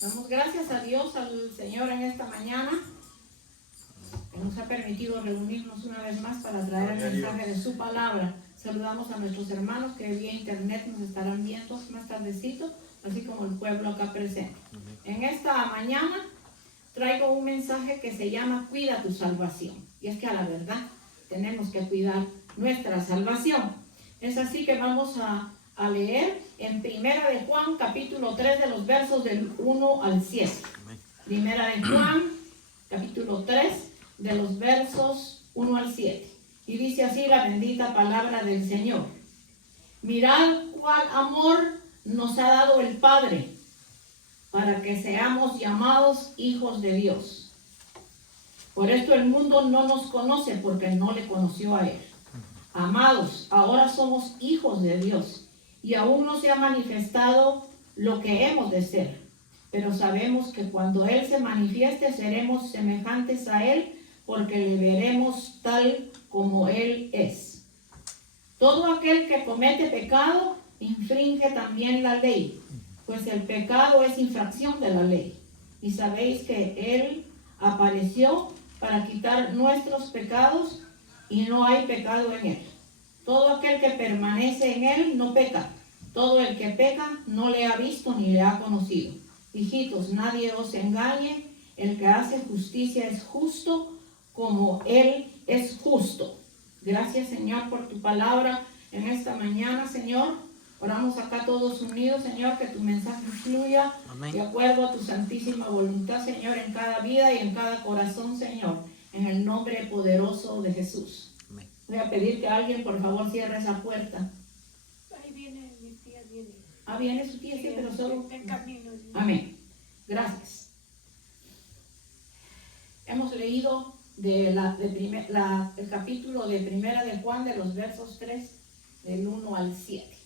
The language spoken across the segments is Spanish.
Damos gracias a Dios, al Señor en esta mañana, que nos ha permitido reunirnos una vez más para traer el mensaje de su palabra. Saludamos a nuestros hermanos que vía internet nos estarán viendo más tardecito, así como el pueblo acá presente. En esta mañana traigo un mensaje que se llama Cuida tu salvación. Y es que a la verdad tenemos que cuidar nuestra salvación. Es así que vamos a leer en Primera de Juan, capítulo 3, de los versos del 1 al 7. Primera de Juan, capítulo 3, de los versos 1 al 7. Y dice así la bendita palabra del Señor. Mirad cuál amor nos ha dado el Padre, para que seamos llamados hijos de Dios. Por esto el mundo no nos conoce, porque no le conoció a Él. Amados, ahora somos hijos de Dios, y aún no se ha manifestado lo que hemos de ser. Pero sabemos que cuando Él se manifieste, seremos semejantes a Él, porque le veremos tal como Él es. Todo aquel que comete pecado, infringe también la ley, pues el pecado es infracción de la ley. Y sabéis que Él apareció para quitar nuestros pecados, y no hay pecado en Él. Todo aquel que permanece en Él no peca. Todo el que peca no le ha visto ni le ha conocido. Hijitos, nadie os engañe. El que hace justicia es justo como Él es justo. Gracias, Señor, por tu palabra en esta mañana, Señor. Oramos acá todos unidos, Señor, que tu mensaje fluya. Amén. De acuerdo a tu santísima voluntad, Señor, en cada vida y en cada corazón, Señor, en el nombre poderoso de Jesús. Amén. Voy a pedir que alguien, por favor, cierre esa puerta. Ahí viene mi tía, viene. Ah, viene su tía, sí, pero solo... En camino. Amén. Gracias. Hemos leído el capítulo de Primera de Juan, de los versos 3, del 1 al 7.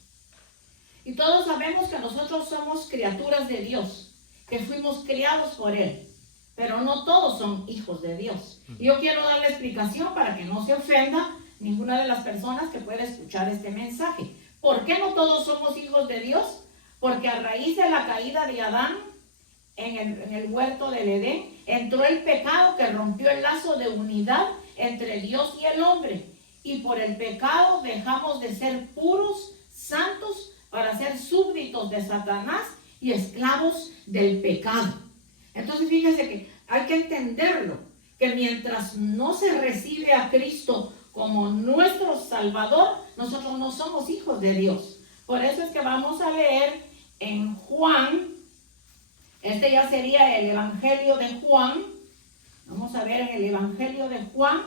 Y todos sabemos que nosotros somos criaturas de Dios, que fuimos criados por Él. Pero no todos son hijos de Dios. Y yo quiero darle explicación para que no se ofenda ninguna de las personas que pueda escuchar este mensaje. ¿Por qué no todos somos hijos de Dios? Porque a raíz de la caída de Adán en el huerto del Edén, entró el pecado que rompió el lazo de unidad entre Dios y el hombre. Y por el pecado dejamos de ser puros, santos, para ser súbditos de Satanás y esclavos del pecado. Entonces fíjese que hay que entenderlo, que mientras no se recibe a Cristo como nuestro Salvador, nosotros no somos hijos de Dios. Por eso es que vamos a leer en Juan, este ya sería el Evangelio de Juan. Vamos a ver en el Evangelio de Juan,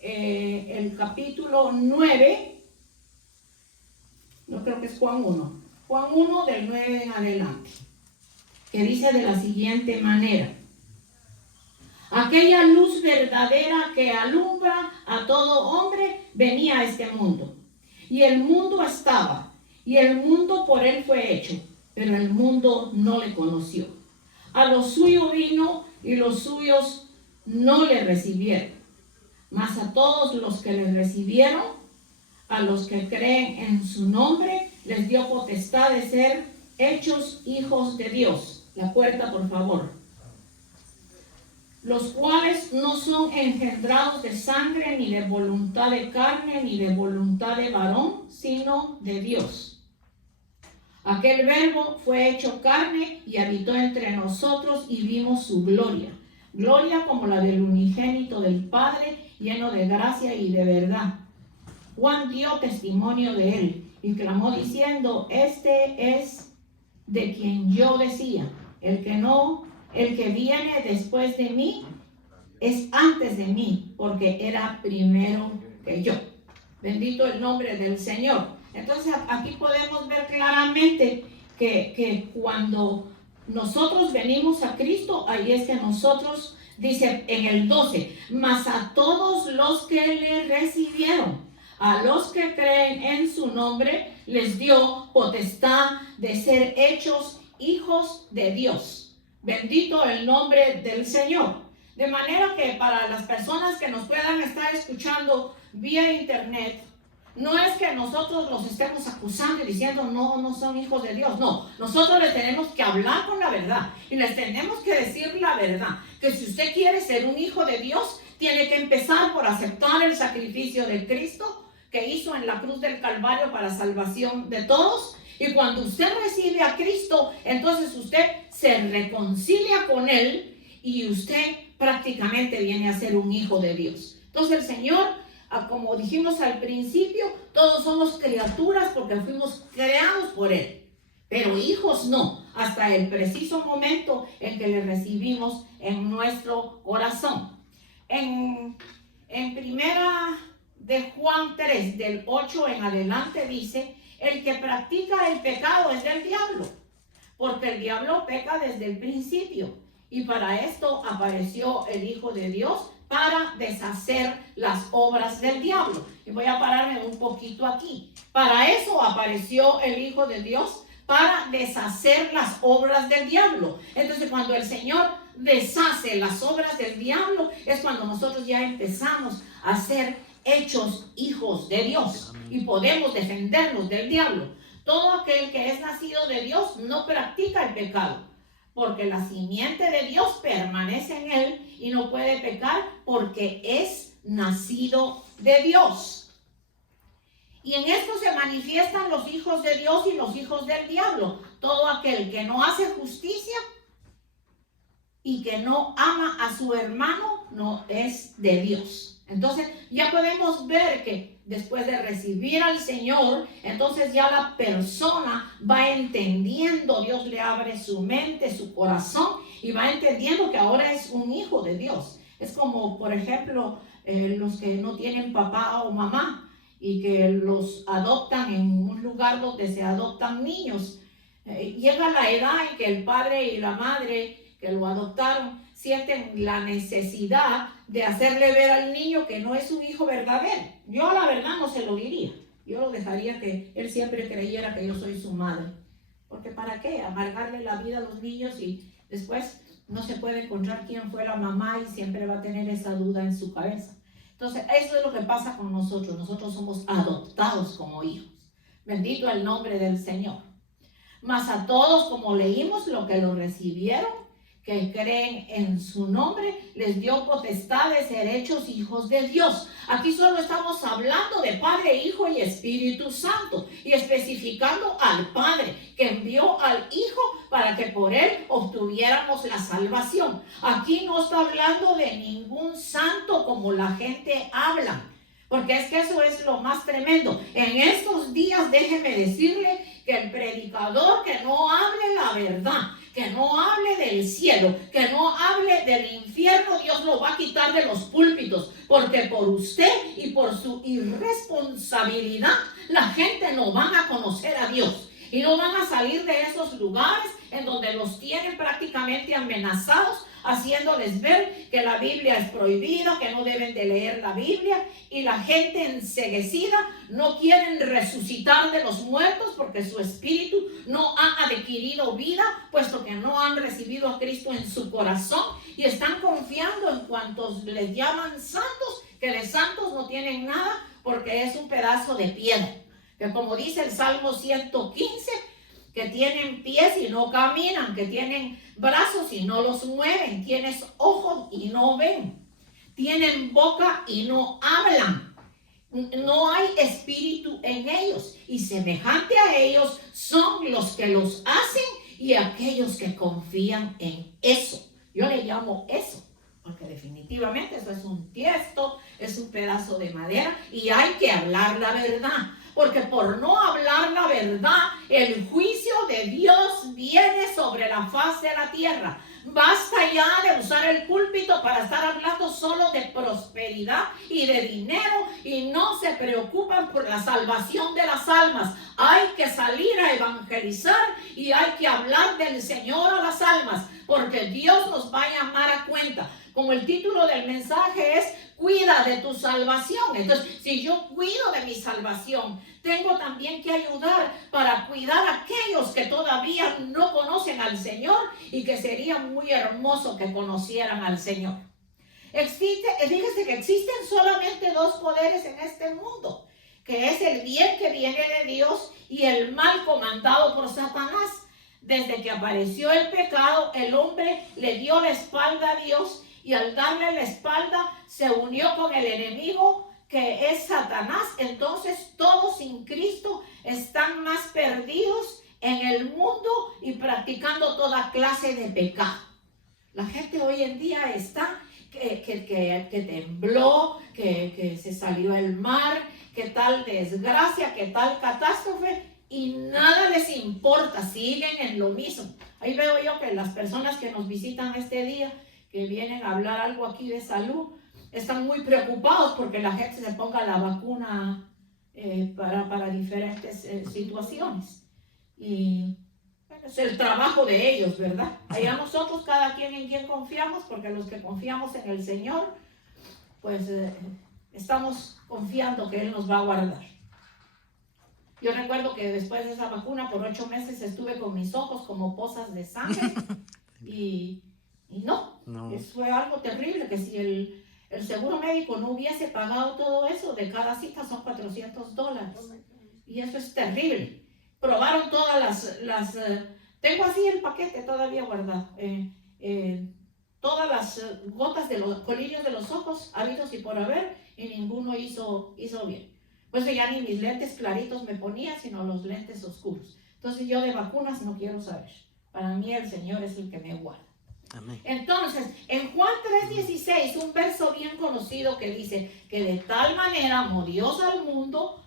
el capítulo 9, no creo que es Juan 1, Juan 1 del 9 en adelante, que dice de la siguiente manera: aquella luz verdadera que alumbra a todo hombre venía a este mundo, y el mundo estaba, y el mundo por él fue hecho, pero el mundo no le conoció. A lo suyo vino, y los suyos no le recibieron. Mas a todos los que le recibieron, a los que creen en su nombre, les dio potestad de ser hechos hijos de Dios. La puerta, por favor. Los cuales no son engendrados de sangre, ni de voluntad de carne, ni de voluntad de varón, sino de Dios. Aquel verbo fue hecho carne y habitó entre nosotros, y vimos su gloria. Gloria como la del unigénito del Padre, lleno de gracia y de verdad. Juan dio testimonio de él y clamó diciendo: este es de quien yo decía, el que viene después de mí es antes de mí, porque era primero que yo. Bendito el nombre del Señor. Entonces aquí podemos ver claramente que cuando nosotros venimos a Cristo, ahí es que nosotros, dice en el 12, mas a todos los que le recibieron, a los que creen en su nombre, les dio potestad de ser hechos hijos de Dios. Bendito el nombre del Señor. De manera que para las personas que nos puedan estar escuchando vía internet, no es que nosotros los estemos acusando y diciendo no son hijos de Dios. No, nosotros les tenemos que hablar con la verdad y les tenemos que decir la verdad, que si usted quiere ser un hijo de Dios, tiene que empezar por aceptar el sacrificio de Cristo que hizo en la cruz del Calvario para salvación de todos. Y cuando usted recibe a Cristo, entonces usted se reconcilia con Él y usted prácticamente viene a ser un hijo de Dios. Entonces el Señor, como dijimos al principio, todos somos criaturas porque fuimos creados por Él, pero hijos no, hasta el preciso momento en que le recibimos en nuestro corazón. En primera de Juan 3, del 8 en adelante dice: el que practica el pecado es del diablo, porque el diablo peca desde el principio, y para esto apareció el Hijo de Dios, para deshacer las obras del diablo. Y voy a pararme un poquito aquí. Para eso apareció el Hijo de Dios, para deshacer las obras del diablo. Entonces, cuando el Señor deshace las obras del diablo, es cuando nosotros ya empezamos a ser hechos hijos de Dios y podemos defendernos del diablo. Todo aquel que es nacido de Dios no practica el pecado, porque la simiente de Dios permanece en él y no puede pecar porque es nacido de Dios. Y en esto se manifiestan los hijos de Dios y los hijos del diablo. Todo aquel que no hace justicia y que no ama a su hermano no es de Dios. Entonces ya podemos ver que después de recibir al Señor, entonces ya la persona va entendiendo, Dios le abre su mente, su corazón, y va entendiendo que ahora es un hijo de Dios. Es como, por ejemplo, los que no tienen papá o mamá y que los adoptan en un lugar donde se adoptan niños. Llega la edad en que el padre y la madre que lo adoptaron sienten la necesidad de hacerle ver al niño que no es un hijo verdadero. Yo la verdad no se lo diría. Yo lo dejaría que él siempre creyera que yo soy su madre. Porque ¿para qué? Amargarle la vida a los niños y después no se puede encontrar quién fue la mamá y siempre va a tener esa duda en su cabeza. Entonces, eso es lo que pasa con nosotros. Nosotros somos adoptados como hijos. Bendito el nombre del Señor. Mas a todos, como leímos, lo que lo recibieron, que creen en su nombre, les dio potestad de ser hechos hijos de Dios. Aquí solo estamos hablando de Padre, Hijo y Espíritu Santo, y especificando al Padre que envió al Hijo para que por él obtuviéramos la salvación. Aquí no está hablando de ningún santo como la gente habla, porque es que eso es lo más tremendo. En estos días déjeme decirle que el predicador que no hable la verdad, que no hable del cielo, que no hable del infierno, Dios lo va a quitar de los púlpitos, porque por usted y por su irresponsabilidad la gente no van a conocer a Dios y no van a salir de esos lugares en donde los tienen prácticamente amenazados, haciéndoles ver que la Biblia es prohibida, que no deben de leer la Biblia, y la gente enceguecida no quieren resucitar de los muertos porque su espíritu no ha adquirido vida, puesto que no han recibido a Cristo en su corazón y están confiando en cuantos les llaman santos, que de santos no tienen nada porque es un pedazo de piedra, que como dice el Salmo 115, que tienen pies y no caminan, que tienen brazos y no los mueven, tienen ojos y no ven, tienen boca y no hablan, no hay espíritu en ellos, y semejante a ellos son los que los hacen y aquellos que confían en eso. Yo le llamo eso, porque definitivamente eso es un tiesto, es un pedazo de madera y hay que hablar la verdad. Porque por no hablar la verdad, el juicio de Dios viene sobre la faz de la tierra. Basta ya de usar el púlpito para estar hablando solo de prosperidad y de dinero y no se preocupan por la salvación de las almas. Hay que salir a evangelizar y hay que hablar del Señor a las almas, porque Dios nos va a llamar a cuenta. Como el título del mensaje es cuida de tu salvación. Entonces, si yo cuido de mi salvación, tengo también que ayudar para cuidar a aquellos que todavía no conocen al Señor y que sería muy hermoso que conocieran al Señor. Fíjese que existen solamente dos poderes en este mundo, que es el bien que viene de Dios y el mal comandado por Satanás. Desde que apareció el pecado, el hombre le dio la espalda a Dios y al darle la espalda se unió con el enemigo que es Satanás. Entonces todos sin Cristo están más perdidos en el mundo y practicando toda clase de pecado. La gente hoy en día está que tembló, que se salió el mar, que tal desgracia, que tal catástrofe, y nada les importa, siguen en lo mismo. Ahí veo yo que las personas que nos visitan este día, que vienen a hablar algo aquí de salud, están muy preocupados porque la gente se ponga la vacuna para diferentes situaciones. Y bueno, es el trabajo de ellos, ¿verdad? Allá nosotros, cada quien en quien confiamos, porque los que confiamos en el Señor, pues estamos confiando que Él nos va a guardar. Yo recuerdo que después de esa vacuna, por 8 meses estuve con mis ojos como pozas de sangre y no, eso fue algo terrible, que si el seguro médico no hubiese pagado todo eso, de cada cita son $400 y eso es terrible. Probaron todas las tengo así el paquete todavía guardado, todas las gotas de los colillos de los ojos habidos y por haber, y ninguno hizo bien. Pues ya ni mis lentes claritos me ponía, sino los lentes oscuros. Entonces yo de vacunas no quiero saber. Para mí el Señor es el que me guarda. Amén. Entonces, en Juan 3:16, un verso bien conocido que dice que de tal manera amó Dios al mundo,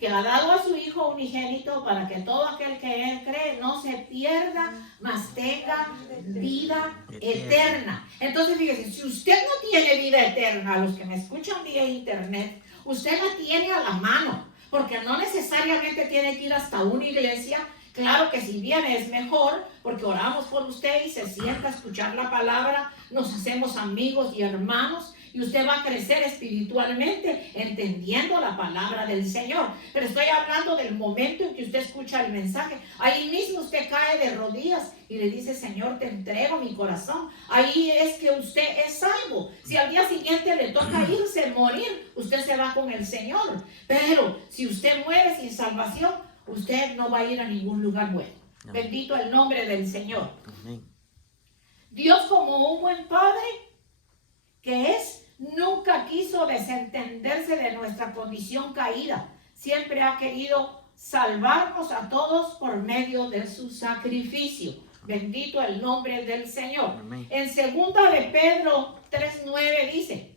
que ha dado a su Hijo unigénito para que todo aquel que en Él cree no se pierda, mas tenga vida eterna. Entonces, fíjese, si usted no tiene vida eterna, a los que me escuchan vía internet, usted la tiene a la mano, porque no necesariamente tiene que ir hasta una iglesia. Claro que si viene es mejor, porque oramos por usted y se sienta a escuchar la palabra, nos hacemos amigos y hermanos, y usted va a crecer espiritualmente entendiendo la palabra del Señor. Pero estoy hablando del momento en que usted escucha el mensaje. Ahí mismo usted cae de rodillas y le dice: Señor, te entrego mi corazón. Ahí es que usted es salvo. Si al día siguiente le toca irse, morir, usted se va con el Señor. Pero si usted muere sin salvación, usted no va a ir a ningún lugar bueno. No. Bendito el nombre del Señor. Amén. Dios, como un buen padre que es, nunca quiso desentenderse de nuestra condición caída. Siempre ha querido salvarnos a todos por medio de su sacrificio. Bendito el nombre del Señor. Amén. En 2 de Pedro 3:9 dice: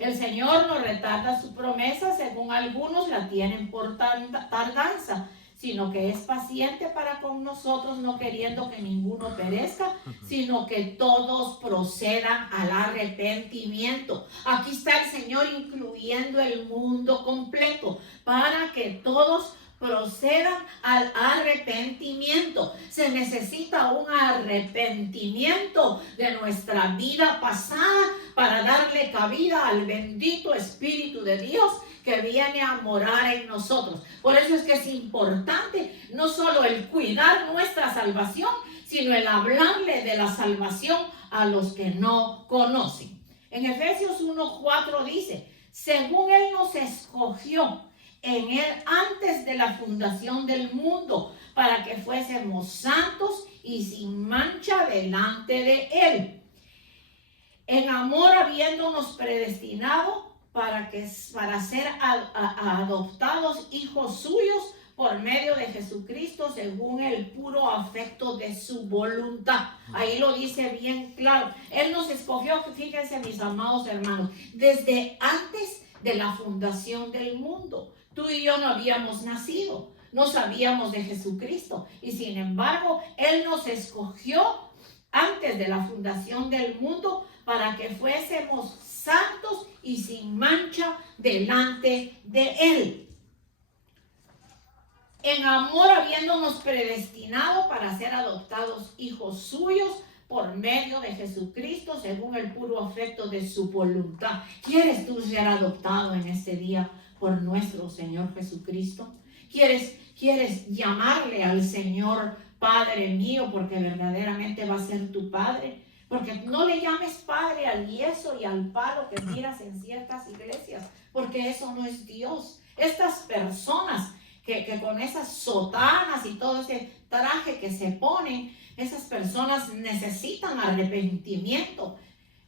el Señor no retarda su promesa, según algunos la tienen por tardanza, sino que es paciente para con nosotros, no queriendo que ninguno perezca, sino que todos procedan al arrepentimiento. Aquí está el Señor incluyendo el mundo completo, para que todos procedan al arrepentimiento. Se necesita un arrepentimiento de nuestra vida pasada para darle cabida al bendito Espíritu de Dios que viene a morar en nosotros. Por eso es que es importante no solo el cuidar nuestra salvación, sino el hablarle de la salvación a los que no conocen. En Efesios 1:4 dice: según Él nos escogió en Él antes de la fundación del mundo, para que fuésemos santos y sin mancha delante de Él, en amor habiéndonos predestinado para ser adoptados hijos suyos por medio de Jesucristo, según el puro afecto de su voluntad. Ahí lo dice bien claro. Él nos escogió, fíjense mis amados hermanos, desde antes de la fundación del mundo. Tú y yo no habíamos nacido, no sabíamos de Jesucristo, y sin embargo, Él nos escogió antes de la fundación del mundo para que fuésemos santos y sin mancha delante de Él. En amor habiéndonos predestinado para ser adoptados hijos suyos por medio de Jesucristo, según el puro afecto de su voluntad. ¿Quieres tú ser adoptado en este día por nuestro Señor Jesucristo? ¿Quieres llamarle al Señor Padre mío, porque verdaderamente va a ser tu Padre? Porque no le llames Padre al yeso y al palo que miras en ciertas iglesias, porque eso no es Dios. Estas personas que con esas sotanas y todo ese traje que se ponen, esas personas necesitan arrepentimiento.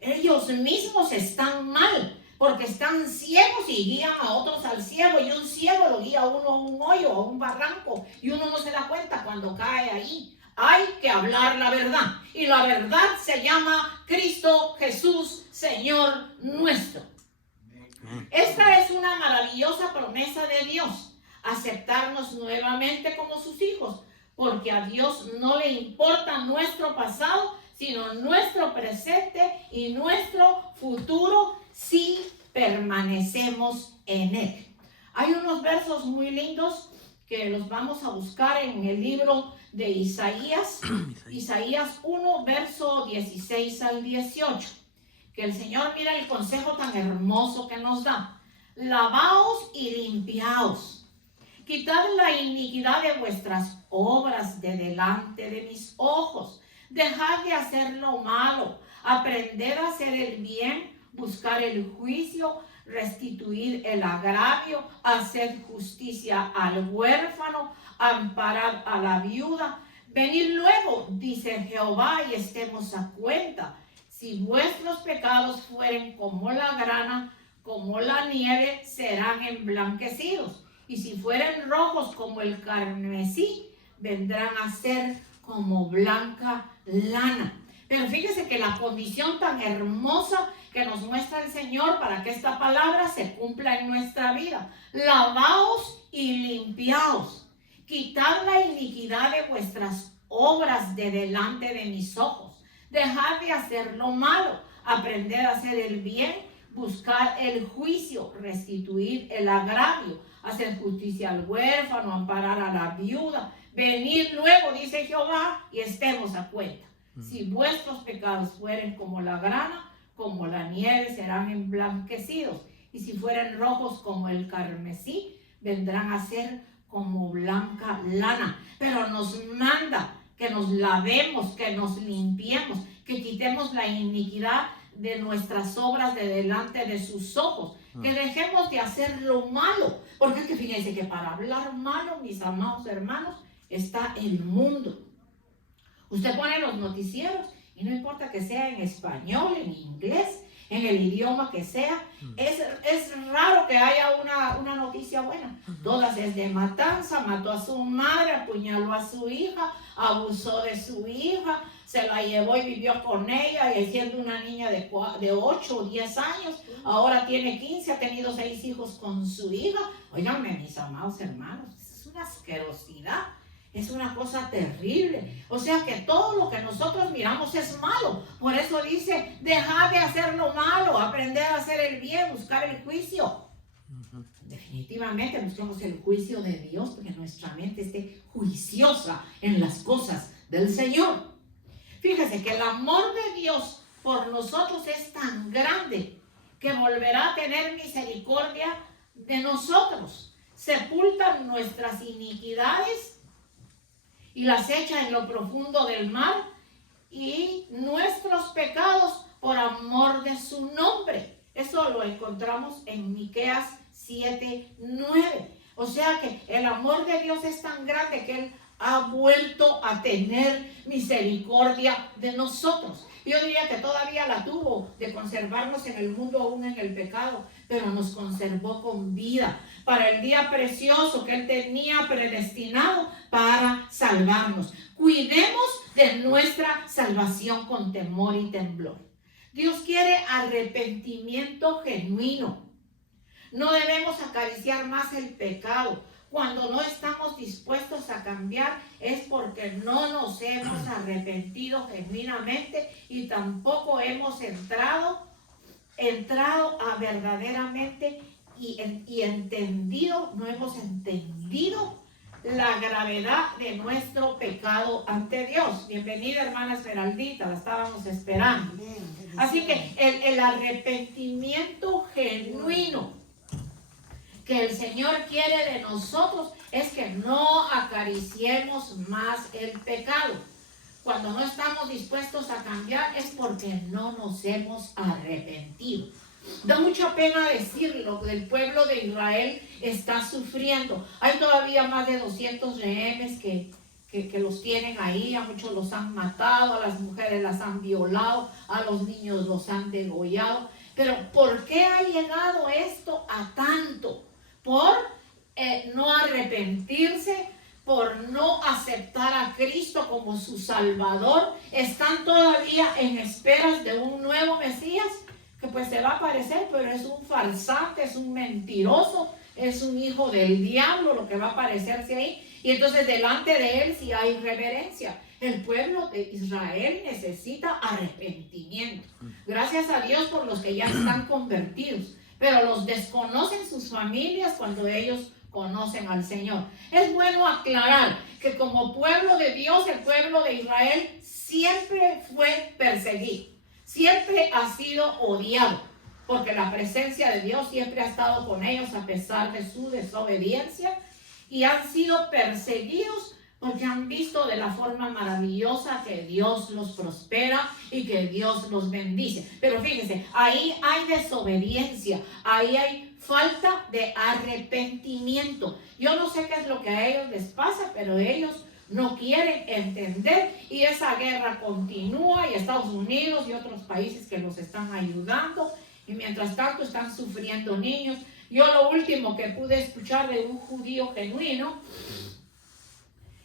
Ellos mismos están mal porque están ciegos y guían a otros al ciego, y un ciego lo guía a uno a un hoyo, a un barranco, y uno no se da cuenta cuando cae ahí. Hay que hablar la verdad, y la verdad se llama Cristo Jesús, Señor nuestro. Esta es una maravillosa promesa de Dios, aceptarnos nuevamente como sus hijos, porque a Dios no le importa nuestro pasado, sino nuestro presente y nuestro futuro si permanecemos en Él. Hay unos versos muy lindos que los vamos a buscar en el libro de Isaías, Isaías 1, verso 16 al 18. Que el Señor, mira el consejo tan hermoso que nos da. Lavaos y limpiaos. Quitad la iniquidad de vuestras obras de delante de mis ojos. Dejad de hacer lo malo. Aprended a hacer el bien, buscar el juicio, restituir el agravio, hacer justicia al huérfano, amparar a la viuda. Venid luego, dice Jehová, y estemos a cuenta. Si vuestros pecados fueren como la grana, como la nieve, serán emblanquecidos. Y si fueren rojos como el carmesí, vendrán a ser como blanca lana. Pero fíjese que la condición tan hermosa que nos muestra el Señor para que esta palabra se cumpla en nuestra vida. Lavaos y limpiaos. Quitad la iniquidad de vuestras obras de delante de mis ojos. Dejad de hacer lo malo. Aprended a hacer el bien. Buscar el juicio. Restituir el agravio. Hacer justicia al huérfano. Amparar a la viuda. Venid luego, dice Jehová, y estemos a cuenta. Si vuestros pecados fueren como la grana, como la nieve, serán emblanquecidos. Y si fueren rojos como el carmesí, vendrán a ser como blanca lana. Pero nos manda que nos lavemos, que nos limpiemos, que quitemos la iniquidad de nuestras obras de delante de sus ojos. Que dejemos de hacer lo malo. Porque es que fíjense que para hablar malo, mis amados hermanos, está el mundo. Usted pone los noticieros y no importa que sea en español, en inglés, en el idioma que sea, es raro que haya una noticia buena. Todas es de matanza, mató a su madre, apuñaló a su hija, abusó de su hija, se la llevó y vivió con ella, y siendo una niña de 8 o 10 años, ahora tiene 15, ha tenido 6 hijos con su hija. Óiganme, mis amados hermanos, es una asquerosidad. Es una cosa terrible. O sea que todo lo que nosotros miramos es malo. Por eso dice, dejad de hacer lo malo, aprender a hacer el bien, buscar el juicio. Definitivamente busquemos el juicio de Dios, porque nuestra mente esté juiciosa en las cosas del Señor. Fíjese que el amor de Dios por nosotros es tan grande que volverá a tener misericordia de nosotros. Sepultan nuestras iniquidades y las echa en lo profundo del mar, y nuestros pecados por amor de su nombre. Eso lo encontramos en Miqueas 7:9. O sea que el amor de Dios es tan grande que Él ha vuelto a tener misericordia de nosotros. Yo diría que todavía la tuvo de conservarnos en el mundo aún en el pecado, pero nos conservó con vida para el día precioso que Él tenía predestinado para salvarnos. Cuidemos de nuestra salvación con temor y temblor. Dios quiere arrepentimiento genuino. No debemos acariciar más el pecado. Cuando no estamos dispuestos a cambiar es porque no nos hemos arrepentido genuinamente y tampoco hemos entrado a verdaderamente y entendido, no hemos entendido la gravedad de nuestro pecado ante Dios. Bienvenida, hermana Esmeraldita, la estábamos esperando. Así que el arrepentimiento genuino que el Señor quiere de nosotros es que no acariciemos más el pecado. Cuando no estamos dispuestos a cambiar es porque no nos hemos arrepentido. Da mucha pena decirlo, el pueblo de Israel está sufriendo. Hay todavía más de 200 rehenes que los tienen ahí, a muchos los han matado, a las mujeres las han violado, a los niños los han degollado. Pero ¿por qué ha llegado esto a tanto? Por no arrepentirse, por no aceptar a Cristo como su Salvador. Están todavía en esperas de un nuevo Mesías, que pues se va a aparecer, pero es un farsante, es un mentiroso, es un hijo del diablo lo que va a aparecerse ahí. Y entonces delante de él sí hay reverencia. El pueblo de Israel necesita arrepentimiento. Gracias a Dios por los que ya están convertidos, pero los desconocen sus familias cuando ellos conocen al Señor. Es bueno aclarar que como pueblo de Dios, el pueblo de Israel siempre fue perseguido, siempre ha sido odiado, porque la presencia de Dios siempre ha estado con ellos a pesar de su desobediencia, y han sido perseguidos porque han visto de la forma maravillosa que Dios los prospera y que Dios los bendice. Pero fíjense, ahí hay desobediencia, ahí hay falta de arrepentimiento. Yo no sé qué es lo que a ellos les pasa, pero ellos no quieren entender, y esa guerra continúa, y Estados Unidos y otros países que los están ayudando, y mientras tanto están sufriendo niños. Yo lo último que pude escuchar de un judío genuino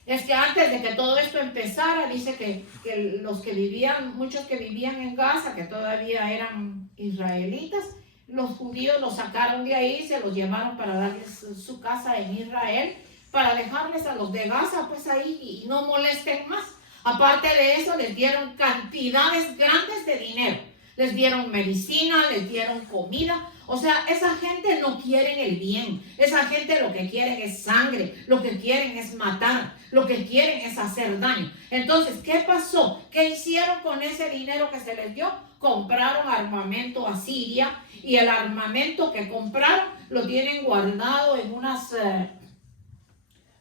es que antes de que todo esto empezara, dice que los que vivían, muchos que vivían en Gaza, que todavía eran israelitas, los judíos los sacaron de ahí, se los llevaron para darles su casa en Israel, para dejarles a los de Gaza pues ahí y no molesten más. Aparte de eso, les dieron cantidades grandes de dinero, les dieron medicina, les dieron comida. O sea, esa gente no quiere el bien, esa gente lo que quieren es sangre, lo que quieren es matar, lo que quieren es hacer daño. Entonces, ¿qué pasó? ¿Qué hicieron con ese dinero que se les dio? Compraron armamento a Siria, y el armamento que compraron lo tienen guardado en unas,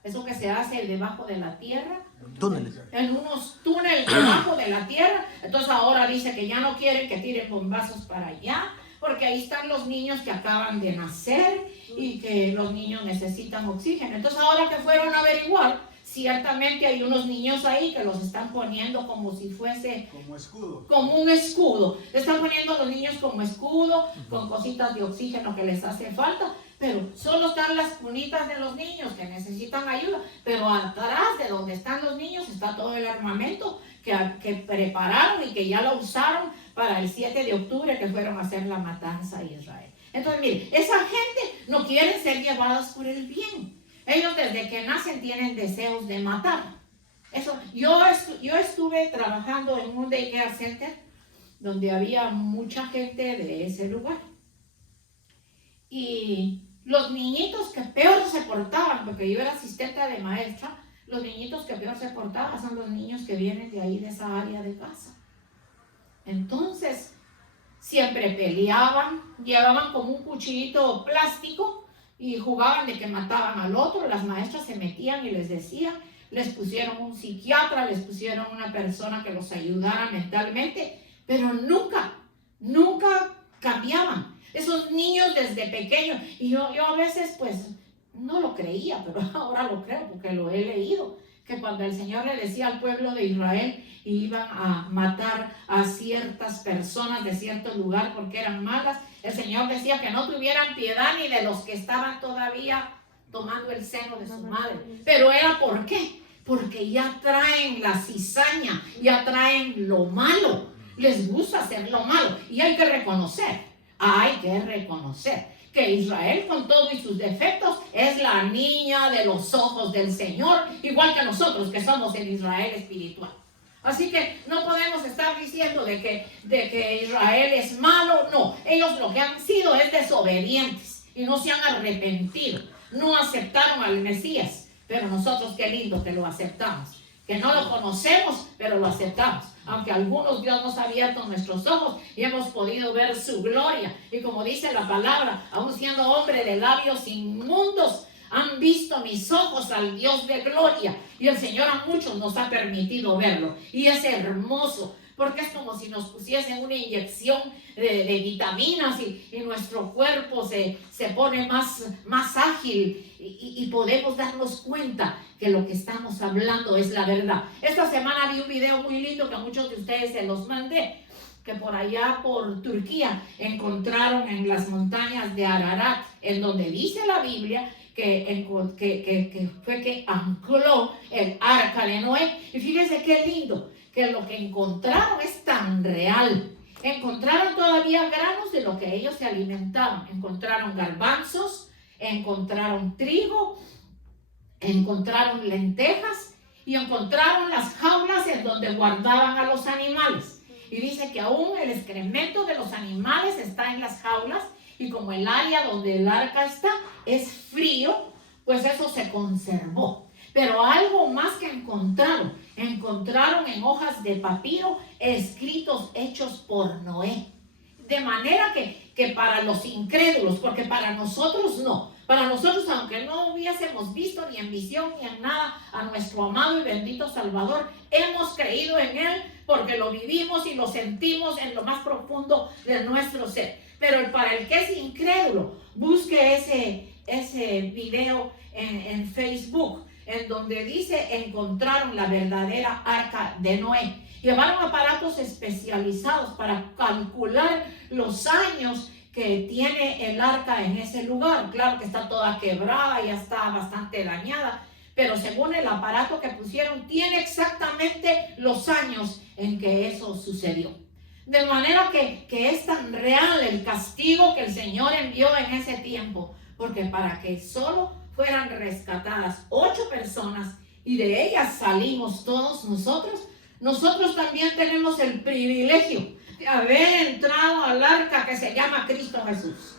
eso que se hace debajo de la tierra, túneles. En unos túneles debajo de la tierra. Entonces ahora dice que ya no quieren que tiren bombazos para allá, porque ahí están los niños que acaban de nacer y que los niños necesitan oxígeno. Entonces ahora que fueron a averiguar, ciertamente hay unos niños ahí que los están poniendo como si fuese como escudo, como un escudo. Están poniendo a los niños como escudo, con cositas de oxígeno que les hace falta, pero solo están las cunitas de los niños que necesitan ayuda. Pero atrás de donde están los niños está todo el armamento que prepararon y que ya lo usaron para el 7 de octubre que fueron a hacer la matanza a Israel. Entonces, miren, esa gente no quiere ser llevadas por el bien. Ellos desde que nacen tienen deseos de matar. Eso, yo estuve trabajando en un daycare center donde había mucha gente de ese lugar. Y los niñitos que peor se portaban, porque yo era asistente de maestra, los niñitos que peor se portaban son los niños que vienen de ahí, de esa área de casa. Entonces, siempre peleaban, llevaban como un cuchillito plástico y jugaban de que mataban al otro. Las maestras se metían y les decían, les pusieron un psiquiatra, les pusieron una persona que los ayudara mentalmente, pero nunca cambiaban. Esos niños desde pequeños, y yo a veces pues no lo creía, pero ahora lo creo porque lo he leído, que cuando el Señor le decía al pueblo de Israel iban a matar a ciertas personas de cierto lugar porque eran malas, el Señor decía que no tuvieran piedad ni de los que estaban todavía tomando el seno de su madre. Pero era ¿por qué? Porque ya traen la cizaña, ya traen lo malo, les gusta hacer lo malo, y hay que reconocer que Israel, con todo y sus defectos, es la niña de los ojos del Señor, igual que nosotros que somos el Israel espiritual. Así que no podemos estar diciendo de que Israel es malo. No, ellos lo que han sido es desobedientes y no se han arrepentido, no aceptaron al Mesías. Pero nosotros qué lindo que lo aceptamos, que no lo conocemos, pero lo aceptamos. Aunque algunos Dios nos ha abierto nuestros ojos y hemos podido ver su gloria. Y como dice la palabra, aún siendo hombre de labios inmundos, Han visto mis ojos al Dios de gloria. Y el Señor a muchos nos ha permitido verlo. Y es hermoso, porque es como si nos pusiesen una inyección de vitaminas y nuestro cuerpo se pone más ágil y podemos darnos cuenta que lo que estamos hablando es la verdad. Esta semana vi un video muy lindo que a muchos de ustedes se los mandé, que por allá por Turquía encontraron en las montañas de Ararat, en donde dice la Biblia que fue que ancló el arca de Noé. Y fíjense qué lindo, que lo que encontraron es tan real. Encontraron todavía granos de lo que ellos se alimentaban. Encontraron garbanzos, encontraron trigo, encontraron lentejas y encontraron las jaulas en donde guardaban a los animales. Y dice que aún el excremento de los animales está en las jaulas, y como el área donde el arca está es frío, pues eso se conservó. Pero algo más que encontraron en hojas de papiro escritos hechos por Noé. De manera que para los incrédulos, porque para nosotros no, para nosotros, aunque no hubiésemos visto ni en visión ni en nada a nuestro amado y bendito Salvador, hemos creído en Él porque lo vivimos y lo sentimos en lo más profundo de nuestro ser. Pero para el que es incrédulo, busque ese video en Facebook, en donde dice: encontraron la verdadera arca de Noé. Llevaron aparatos especializados para calcular los años que tiene el arca en ese lugar. Claro que está toda quebrada, ya está bastante dañada, pero según el aparato que pusieron, tiene exactamente los años en que eso sucedió. De manera que es tan real el castigo que el Señor envió en ese tiempo, porque para que solo fueran rescatadas 8 personas y de ellas salimos todos nosotros también tenemos el privilegio de haber entrado al arca que se llama Cristo Jesús.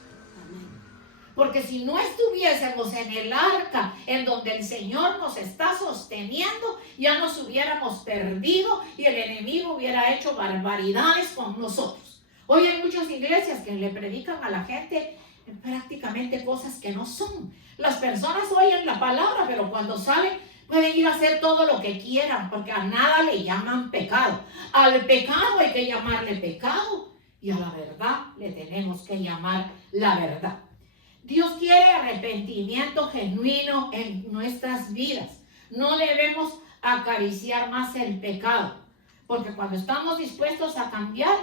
Porque si no estuviésemos en el arca en donde el Señor nos está sosteniendo, ya nos hubiéramos perdido y el enemigo hubiera hecho barbaridades con nosotros. Hoy hay muchas iglesias que le predican a la gente prácticamente cosas que no son. Las personas oyen la palabra, pero cuando salen pueden ir a hacer todo lo que quieran, porque a nada le llaman pecado. Al pecado hay que llamarle pecado y a la verdad le tenemos que llamar la verdad. Dios quiere arrepentimiento genuino en nuestras vidas. No debemos acariciar más el pecado, porque cuando estamos dispuestos a cambiar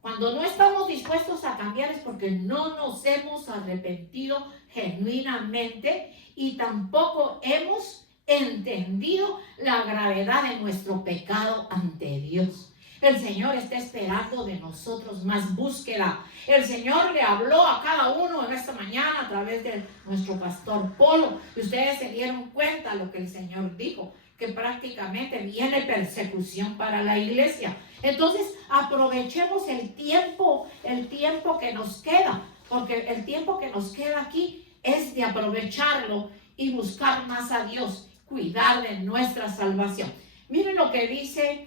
cuando no estamos dispuestos a cambiar es porque no nos hemos arrepentido genuinamente y tampoco hemos entendido la gravedad de nuestro pecado ante Dios. El Señor está esperando de nosotros más búsqueda. El Señor le habló a cada uno en esta mañana a través de nuestro pastor Polo. Y ustedes se dieron cuenta de lo que el Señor dijo, que prácticamente viene persecución para la iglesia. Entonces aprovechemos el tiempo que nos queda, porque el tiempo que nos queda aquí es de aprovecharlo y buscar más a Dios, cuidar de nuestra salvación. Miren lo que dice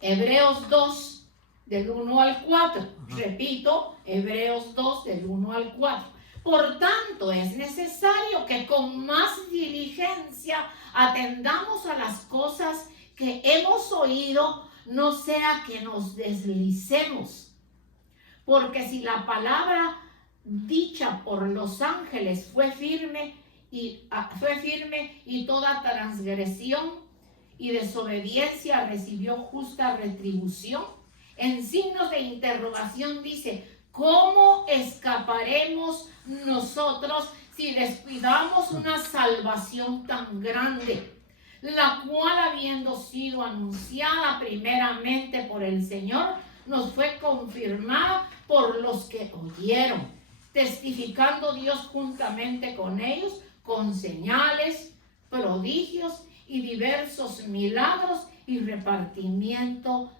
Hebreos 2, del 1 al 4. Repito, Hebreos 2, del 1 al 4. Por tanto, es necesario que con más diligencia atendamos a las cosas que hemos oído, no sea que nos deslicemos. Porque si la palabra dicha por los ángeles fue firme y toda transgresión y desobediencia recibió justa retribución, en signos de interrogación dice: ¿cómo escaparemos nosotros si descuidamos una salvación tan grande, la cual, habiendo sido anunciada primeramente por el Señor, nos fue confirmada por los que oyeron, testificando Dios juntamente con ellos, con señales, prodigios y diversos milagros y repartimiento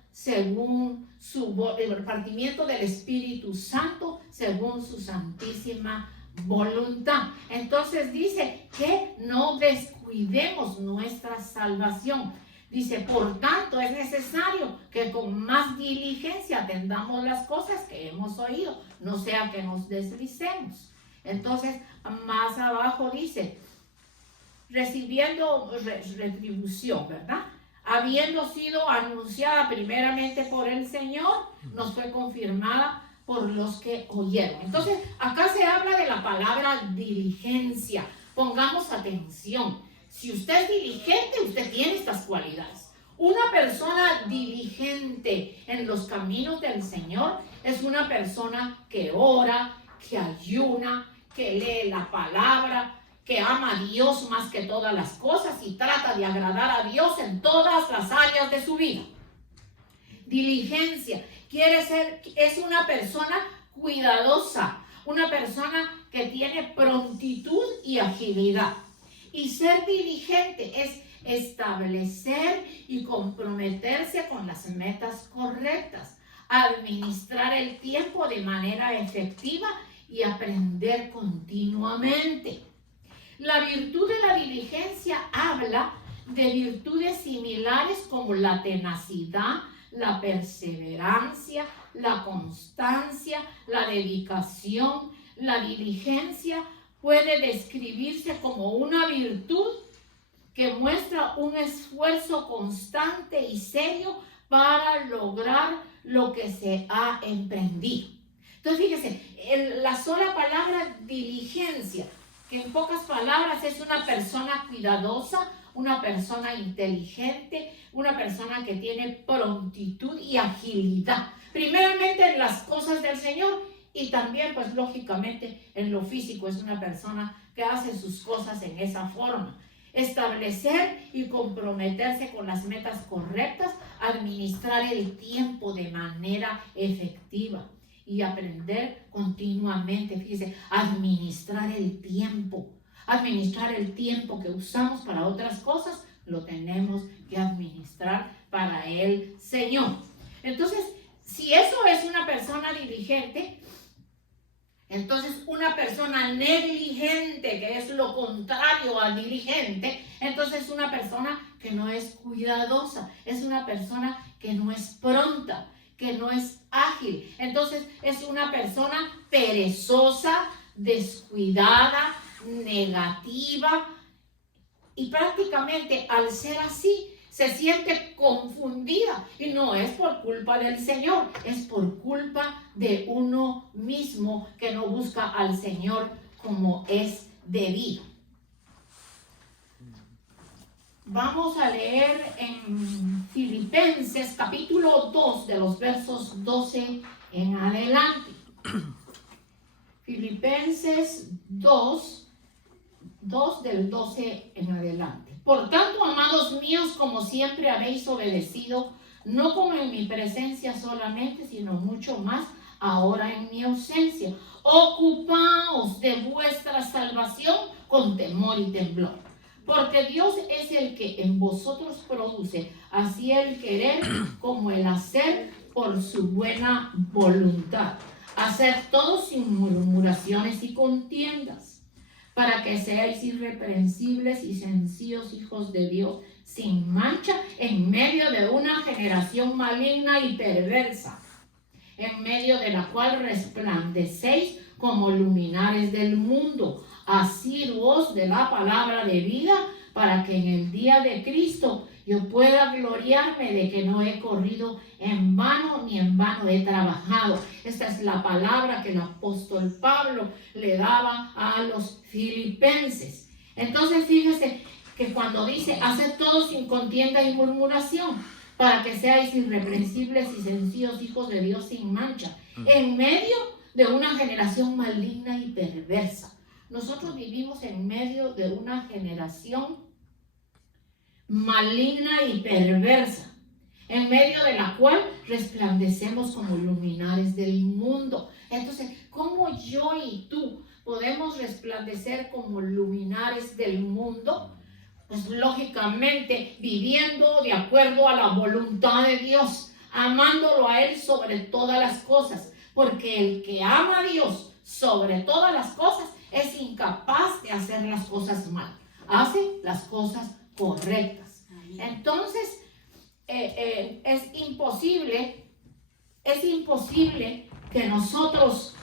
el repartimiento del Espíritu Santo según su santísima voluntad? Entonces dice que no descuidemos nuestra salvación. Dice: por tanto, es necesario que con más diligencia atendamos las cosas que hemos oído, no sea que nos deslicemos. Entonces, más abajo dice, recibiendo retribución, ¿verdad? Habiendo sido anunciada primeramente por el Señor, nos fue confirmada por los que oyeron. Entonces, acá se habla de la palabra diligencia. Pongamos atención. Si usted es diligente, usted tiene estas cualidades. Una persona diligente en los caminos del Señor es una persona que ora, que ayuna, que lee la palabra, que ama a Dios más que todas las cosas y trata de agradar a Dios en todas las áreas de su vida. Diligencia es una persona cuidadosa, una persona que tiene prontitud y agilidad. Y ser diligente es establecer y comprometerse con las metas correctas, administrar el tiempo de manera efectiva y aprender continuamente. La virtud de la diligencia habla de virtudes similares como la tenacidad, la perseverancia, la constancia, la dedicación. La diligencia puede describirse como una virtud que muestra un esfuerzo constante y serio para lograr lo que se ha emprendido. Entonces, fíjese, la sola palabra diligencia, que en pocas palabras es una persona cuidadosa, una persona inteligente, una persona que tiene prontitud y agilidad, primeramente en las cosas del Señor y también, pues lógicamente, en lo físico. Es una persona que hace sus cosas en esa forma. Establecer y comprometerse con las metas correctas, administrar el tiempo de manera efectiva y aprender continuamente. Fíjese, administrar el tiempo que usamos para otras cosas, lo tenemos que administrar para el Señor. Entonces, si eso es una persona diligente, entonces una persona negligente, que es lo contrario a diligente, entonces es una persona que no es cuidadosa, es una persona que no es pronta, que no es ágil. Entonces es una persona perezosa, descuidada, negativa, y prácticamente al ser así se siente confundida, y no es por culpa del Señor, es por culpa de uno mismo que no busca al Señor como es debido. Vamos a leer en Filipenses capítulo 2 de los versos 12 en adelante. Filipenses 2 del 12 en adelante. Por tanto, amados míos, como siempre habéis obedecido, no como en mi presencia solamente, sino mucho más ahora en mi ausencia, ocupaos de vuestra salvación con temor y temblor. Porque Dios es el que en vosotros produce así el querer como el hacer por su buena voluntad. Hacer todo sin murmuraciones y contiendas, para que seáis irreprensibles y sencillos hijos de Dios, sin mancha, en medio de una generación maligna y perversa, en medio de la cual resplandecéis como luminares del mundo, asiduos de la palabra de vida, para que en el día de Cristo yo pueda gloriarme de que no he corrido en vano, ni en vano he trabajado. Esta es la palabra que el apóstol Pablo le daba a los filipenses. Entonces fíjese que cuando dice, haced todo sin contienda y murmuración, para que seáis irreprensibles y sencillos hijos de Dios sin mancha, en medio de una generación maligna y perversa. Nosotros vivimos en medio de una generación maligna y perversa, en medio de la cual resplandecemos como luminares del mundo. Entonces, ¿cómo yo y tú podemos resplandecer como luminares del mundo? Pues lógicamente viviendo de acuerdo a la voluntad de Dios, amándolo a Él sobre todas las cosas, porque el que ama a Dios sobre todas las cosas es incapaz de hacer las cosas mal, hace las cosas correctas. Entonces es imposible que nosotros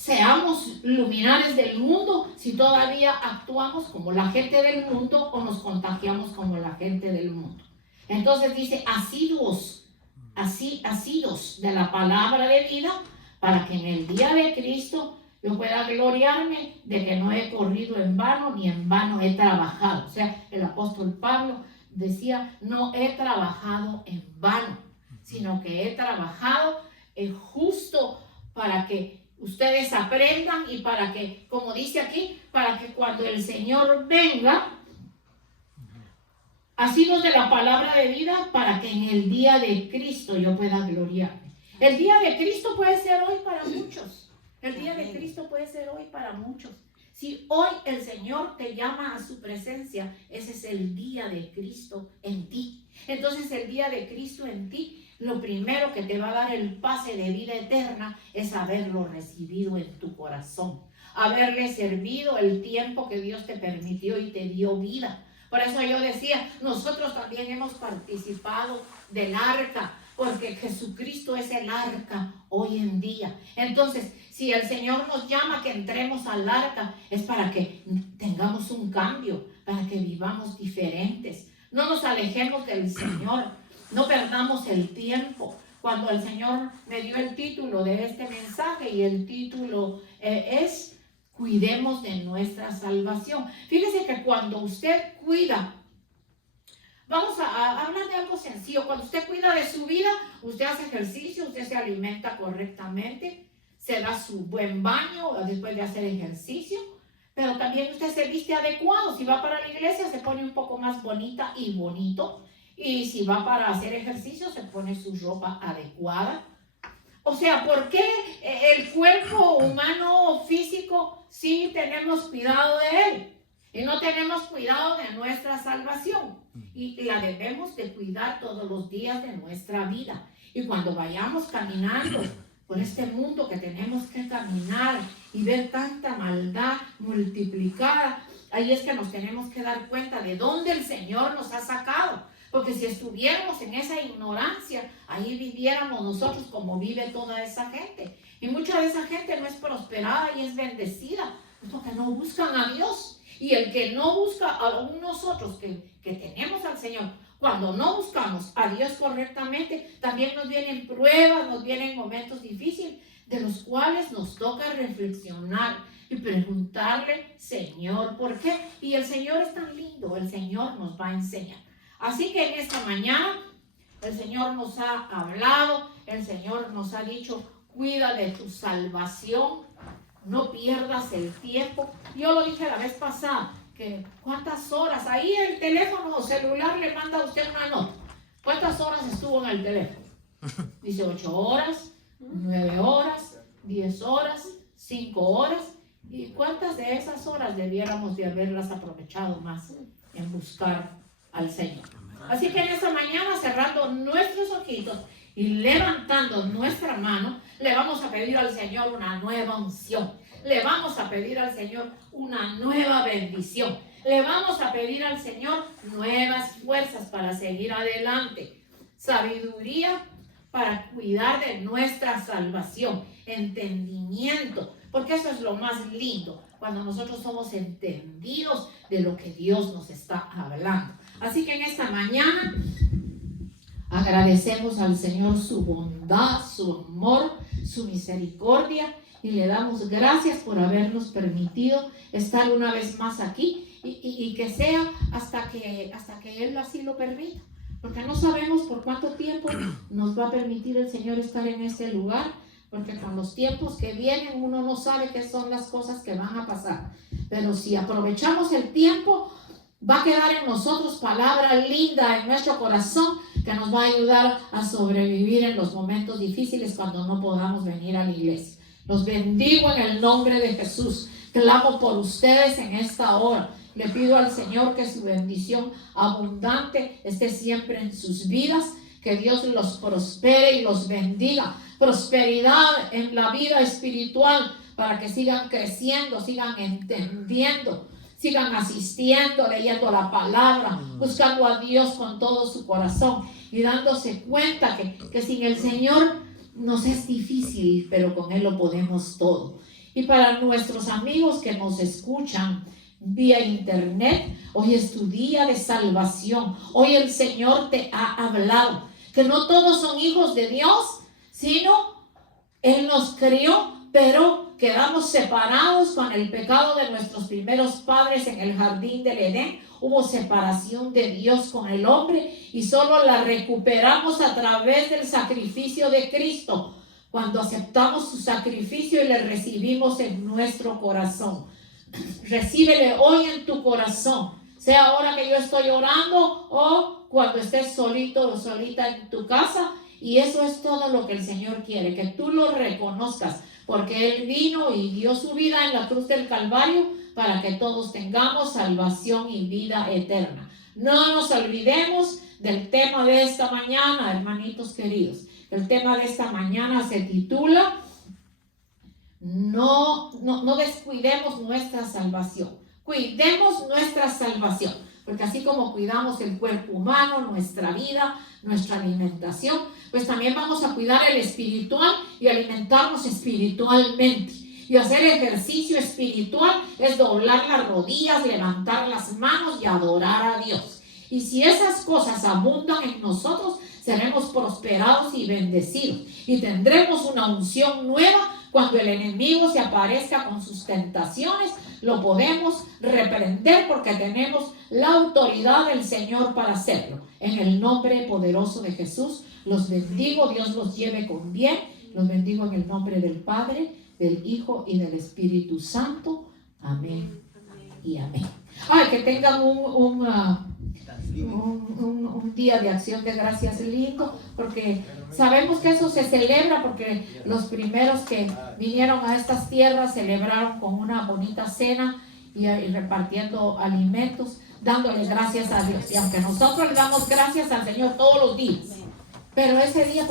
seamos luminares del mundo si todavía actuamos como la gente del mundo o nos contagiamos como la gente del mundo. Entonces dice, asiduos de la palabra de vida, para que en el día de Cristo yo pueda gloriarme de que no he corrido en vano, ni en vano he trabajado. O sea, el apóstol Pablo decía, no he trabajado en vano, sino que he trabajado justo para que ustedes aprendan y para que, como dice aquí, para que cuando el Señor venga, asidos de la palabra de vida, para que en el día de Cristo yo pueda gloriarme. El día de Cristo puede ser hoy para muchos. El día de Cristo puede ser hoy para muchos. Si hoy el Señor te llama a su presencia, ese es el día de Cristo en ti. Entonces el día de Cristo en ti, lo primero que te va a dar el pase de vida eterna es haberlo recibido en tu corazón. Haberle servido el tiempo que Dios te permitió y te dio vida. Por eso yo decía, nosotros también hemos participado del arca, porque Jesucristo es el arca hoy en día. Entonces, si el Señor nos llama que entremos al arca, es para que tengamos un cambio, para que vivamos diferentes. No nos alejemos del Señor, no perdamos el tiempo. Cuando el Señor me dio el título de este mensaje, y el título es Cuidemos de nuestra salvación. Fíjese que cuando usted cuida, vamos a hablar de algo sencillo. Cuando usted cuida de su vida, usted hace ejercicio, usted se alimenta correctamente, se da su buen baño después de hacer ejercicio, pero también usted se viste adecuado. Si va para la iglesia, se pone un poco más bonita y bonito. Y si va para hacer ejercicio, se pone su ropa adecuada. O sea, ¿por qué el cuerpo humano físico sí tenemos cuidado de él y no tenemos cuidado de nuestra salvación? Y la debemos de cuidar todos los días de nuestra vida. Y cuando vayamos caminando por este mundo que tenemos que caminar y ver tanta maldad multiplicada, ahí es que nos tenemos que dar cuenta de dónde el Señor nos ha sacado. Porque si estuviéramos en esa ignorancia, ahí viviéramos nosotros como vive toda esa gente. Y mucha de esa gente no es prosperada y es bendecida, porque no buscan a Dios. Y el que no busca, aún nosotros que tenemos al Señor, cuando no buscamos a Dios correctamente, también nos vienen pruebas, nos vienen momentos difíciles, de los cuales nos toca reflexionar y preguntarle, Señor, ¿por qué? Y el Señor es tan lindo, el Señor nos va a enseñar. Así que en esta mañana el Señor nos ha hablado, el Señor nos ha dicho, cuida de tu salvación, no pierdas el tiempo. Yo lo dije la vez pasada, que cuántas horas, ahí el teléfono celular le manda a usted una nota. ¿Cuántas horas estuvo en el teléfono? Dice 8 horas, 9 horas, 10 horas, 5 horas. ¿Y cuántas de esas horas debiéramos de haberlas aprovechado más en buscar al Señor? Así que en esta mañana, cerrando nuestros ojitos y levantando nuestra mano, le vamos a pedir al Señor una nueva unción. Le vamos a pedir al Señor una nueva bendición. Le vamos a pedir al Señor nuevas fuerzas para seguir adelante. Sabiduría para cuidar de nuestra salvación. Entendimiento, porque eso es lo más lindo, cuando nosotros somos entendidos de lo que Dios nos está hablando. Así que en esta mañana agradecemos al Señor su bondad, su amor, su misericordia, y le damos gracias por habernos permitido estar una vez más aquí y que sea hasta que Él así lo permita, porque no sabemos por cuánto tiempo nos va a permitir el Señor estar en este lugar, porque con los tiempos que vienen uno no sabe qué son las cosas que van a pasar, pero si aprovechamos el tiempo, va a quedar en nosotros palabra linda en nuestro corazón que nos va a ayudar a sobrevivir en los momentos difíciles cuando no podamos venir a la iglesia. Los bendigo en el nombre de Jesús. Clamo por ustedes en esta hora. Le pido al Señor que su bendición abundante esté siempre en sus vidas. Que Dios los prospere y los bendiga. Prosperidad en la vida espiritual para que sigan creciendo, sigan entendiendo, sigan asistiendo, leyendo la palabra, buscando a Dios con todo su corazón y dándose cuenta que sin el Señor nos es difícil, pero con Él lo podemos todo. Y para nuestros amigos que nos escuchan vía internet, hoy es tu día de salvación. Hoy el Señor te ha hablado que no todos son hijos de Dios, sino Él nos crió, pero quedamos separados con el pecado de nuestros primeros padres en el jardín del Edén. Hubo separación de Dios con el hombre y solo la recuperamos a través del sacrificio de Cristo, cuando aceptamos su sacrificio y le recibimos en nuestro corazón. Recíbele hoy en tu corazón, sea ahora que yo estoy orando o cuando estés solito o solita en tu casa. Y eso es todo lo que el Señor quiere, que tú lo reconozcas, porque Él vino y dio su vida en la cruz del Calvario para que todos tengamos salvación y vida eterna. No nos olvidemos del tema de esta mañana, hermanitos queridos. El tema de esta mañana se titula No descuidemos nuestra salvación. Cuidemos nuestra salvación, porque así como cuidamos el cuerpo humano, nuestra vida, nuestra alimentación, pues también vamos a cuidar el espiritual y alimentarnos espiritualmente. Y hacer ejercicio espiritual es doblar las rodillas, levantar las manos y adorar a Dios. Y si esas cosas abundan en nosotros, seremos prosperados y bendecidos. Y tendremos una unción nueva. Cuando el enemigo se aparezca con sus tentaciones, lo podemos reprender porque tenemos la autoridad del Señor para hacerlo. En el nombre poderoso de Jesús, los bendigo. Dios los lleve con bien. Los bendigo en el nombre del Padre, del Hijo y del Espíritu Santo. Amén y amén. Ay, que tengan un día de acción de gracias lindo, porque sabemos que eso se celebra, porque los primeros que vinieron a estas tierras celebraron con una bonita cena y repartiendo alimentos, dándoles gracias a Dios. Y aunque nosotros le damos gracias al Señor todos los días, pero ese día pues